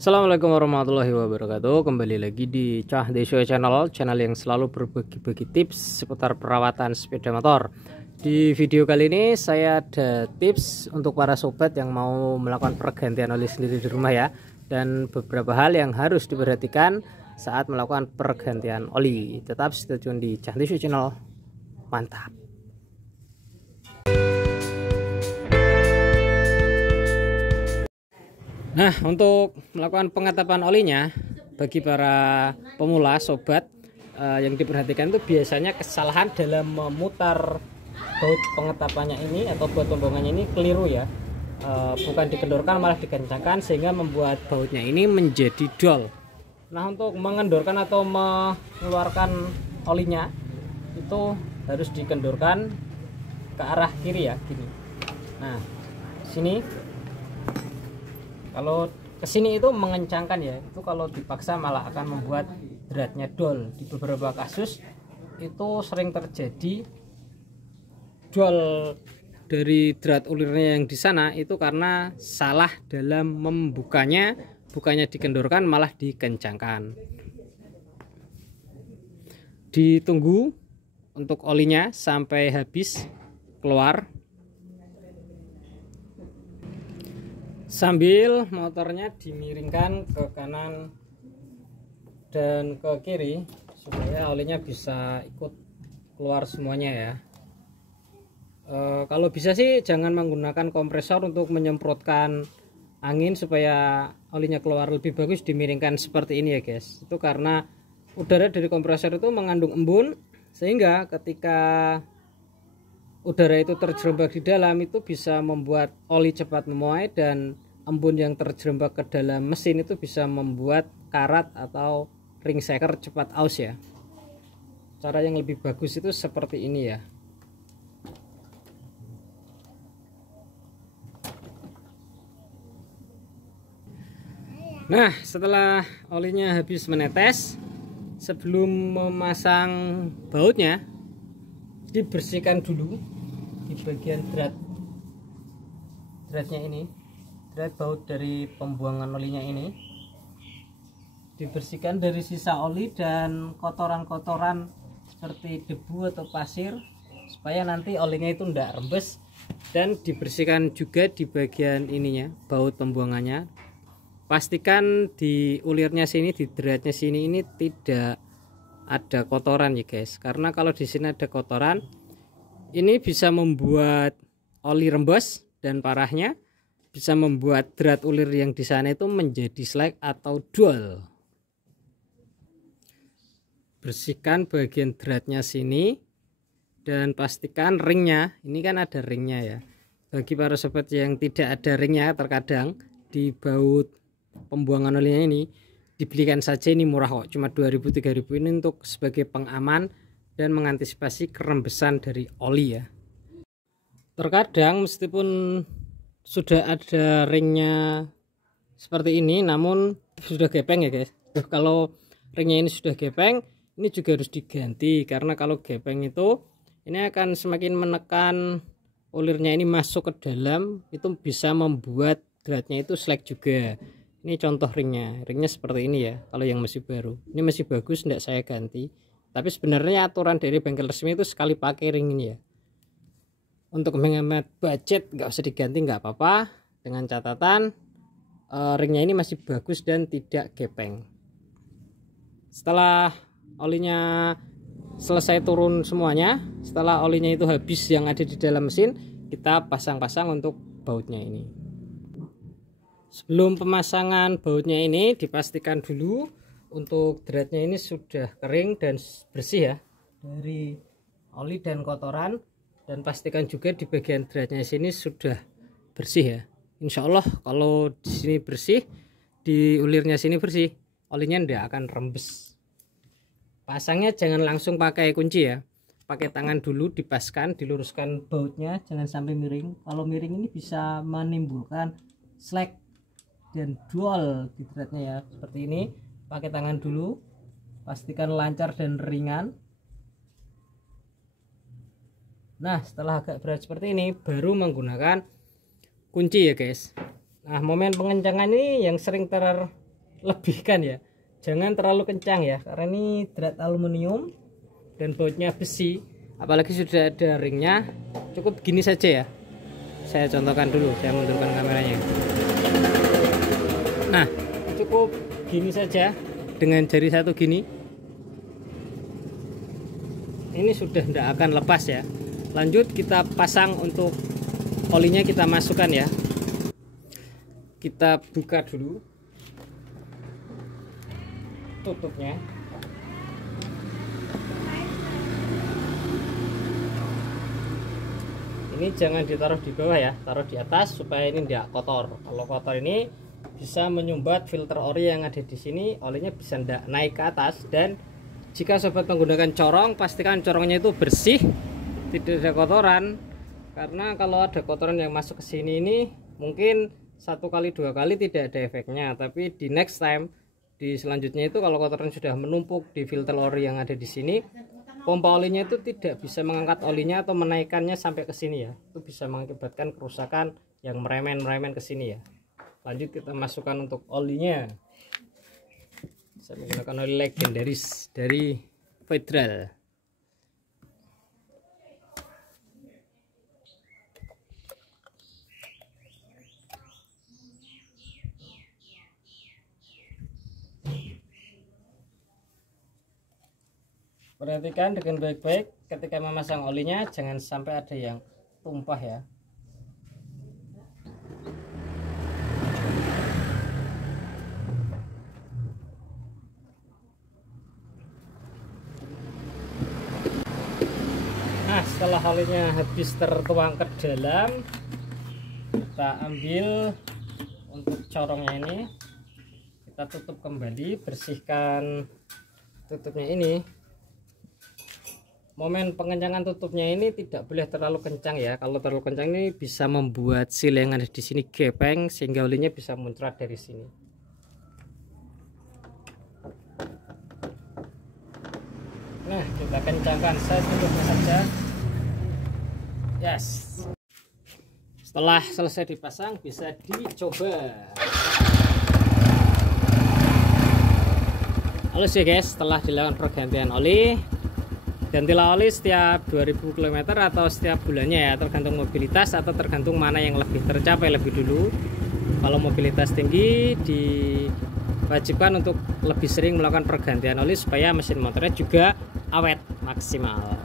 Assalamualaikum warahmatullahi wabarakatuh. Kembali lagi di Cah Desyo Channel yang selalu berbagi-bagi tips seputar perawatan sepeda motor. Di video kali ini saya ada tips untuk para sobat yang mau melakukan pergantian oli sendiri di rumah ya, dan beberapa hal yang harus diperhatikan saat melakukan pergantian oli. Tetap stay tune di Cah Desyo Channel. Mantap. Nah, untuk melakukan pengetapan olinya bagi para pemula sobat, yang diperhatikan itu biasanya kesalahan dalam memutar baut pengetapannya ini atau baut pembuangannya ini keliru ya. Bukan dikendorkan malah dikencangkan sehingga membuat bautnya ini menjadi dol. Nah, untuk mengendorkan atau mengeluarkan olinya itu harus dikendorkan ke arah kiri ya, gini. Nah, sini kalau kesini itu mengencangkan ya, itu kalau dipaksa malah akan membuat dratnya dol. Di beberapa kasus itu sering terjadi dol dari drat ulirnya yang di sana itu karena salah dalam membukanya, bukannya dikendorkan malah dikencangkan. Ditunggu untuk olinya sampai habis keluar, sambil motornya dimiringkan ke kanan dan ke kiri supaya olinya bisa ikut keluar semuanya ya. Kalau bisa sih jangan menggunakan kompresor untuk menyemprotkan angin supaya olinya keluar, lebih bagus dimiringkan seperti ini ya guys. Itu karena udara dari kompresor itu mengandung embun, sehingga ketika udara itu terjerembab di dalam itu bisa membuat oli cepat memuai, dan embun yang terjerembab ke dalam mesin itu bisa membuat karat atau ring shaker cepat aus ya. Cara yang lebih bagus itu seperti ini ya. Nah, setelah olinya habis menetes, sebelum memasang bautnya dibersihkan dulu di bagian dratnya ini, drat baut dari pembuangan olinya ini dibersihkan dari sisa oli dan kotoran-kotoran seperti debu atau pasir supaya nanti olinya itu tidak rembes. Dan dibersihkan juga di bagian ininya, baut pembuangannya. Pastikan di ulirnya sini, di dratnya sini ini tidak ada kotoran ya guys, karena kalau di sini ada kotoran ini bisa membuat oli rembes, dan parahnya bisa membuat drat ulir yang di sana itu menjadi slag atau dol. Bersihkan bagian dratnya sini dan pastikan ringnya, ini kan ada ringnya ya. Bagi para sobat yang tidak ada ringnya, terkadang di baut pembuangan olinya ini dibelikan saja, ini murah kok, cuma 2000-3000 ini untuk sebagai pengaman dan mengantisipasi kerembesan dari oli ya. Terkadang meskipun sudah ada ringnya seperti ini namun sudah gepeng ya guys. Kalau ringnya ini sudah gepeng, ini juga harus diganti, karena kalau gepeng itu ini akan semakin menekan ulirnya ini masuk ke dalam, itu bisa membuat dratnya itu slag juga. Ini contoh ringnya seperti ini ya. Kalau yang masih baru, ini masih bagus, tidak saya ganti. Tapi sebenarnya aturan dari bengkel resmi itu sekali pakai ring ini ya. Untuk menghemat budget nggak usah diganti, nggak apa-apa, dengan catatan ringnya ini masih bagus dan tidak gepeng. Setelah olinya selesai turun semuanya, setelah olinya itu habis yang ada di dalam mesin, kita pasang-pasang untuk bautnya ini. Sebelum pemasangan bautnya ini dipastikan dulu untuk dratnya ini sudah kering dan bersih ya dari oli dan kotoran, dan pastikan juga di bagian dratnya sini sudah bersih ya. Insya Allah kalau di sini bersih, di ulirnya sini bersih, olinya tidak akan rembes. Pasangnya jangan langsung pakai kunci ya, pakai tangan dulu, dipaskan, diluruskan bautnya, jangan sampai miring. Kalau miring ini bisa menimbulkan slag dan dol di dratnya ya. Seperti ini, pakai tangan dulu, pastikan lancar dan ringan. Nah, setelah agak berat seperti ini baru menggunakan kunci ya guys. Nah, momen pengencangan ini yang sering lebihkan ya, jangan terlalu kencang ya, karena ini drat aluminium dan bautnya besi, apalagi sudah ada ringnya. Cukup gini saja ya, saya contohkan dulu, saya mundurkan kameranya. Nah, cukup gini saja dengan jari satu gini, ini sudah tidak akan lepas ya. Lanjut kita pasang, untuk olinya kita masukkan ya. Kita buka dulu tutupnya. Ini jangan ditaruh di bawah ya, taruh di atas supaya ini tidak kotor. Kalau kotor ini bisa menyumbat filter ori yang ada di sini, olinya bisa tidak naik ke atas. Dan jika sobat menggunakan corong, pastikan corongnya itu bersih, tidak ada kotoran. Karena kalau ada kotoran yang masuk ke sini ini mungkin 1 kali 2 kali tidak ada efeknya, tapi di next time, di selanjutnya itu kalau kotoran sudah menumpuk di filter ori yang ada di sini, pompa olinya itu tidak bisa mengangkat olinya atau menaikkannya sampai ke sini ya. Itu bisa mengakibatkan kerusakan yang meremen ke sini ya. Lanjut kita masukkan untuk olinya. Saya menggunakan oli legendaris dari Federal. Perhatikan dengan baik-baik ketika memasang olinya, jangan sampai ada yang tumpah ya. Nah, setelah olinya habis tertuang ke dalam, kita ambil untuk corongnya ini, kita tutup kembali, bersihkan tutupnya ini. Momen pengencangan tutupnya ini tidak boleh terlalu kencang ya. Kalau terlalu kencang ini bisa membuat seal yang ada di sini gepeng, sehingga olinya bisa muncrat dari sini. Nah, kita kencangkan secukupnya saja. Yes. Setelah selesai dipasang, bisa dicoba. Halo sih guys, setelah dilakukan pergantian oli, gantilah oli setiap 2000 km atau setiap bulannya ya, tergantung mobilitas atau tergantung mana yang lebih tercapai lebih dulu. Kalau mobilitas tinggi, diwajibkan untuk lebih sering melakukan pergantian oli supaya mesin motornya juga awet maksimal.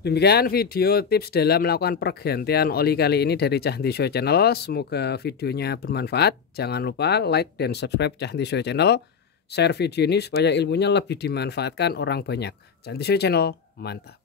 Demikian video tips dalam melakukan pergantian oli kali ini dari Cahndi Show Channel. Semoga videonya bermanfaat. Jangan lupa like dan subscribe Cahndi Show Channel. Share video ini supaya ilmunya lebih dimanfaatkan orang banyak. Cahndi Show Channel, mantap.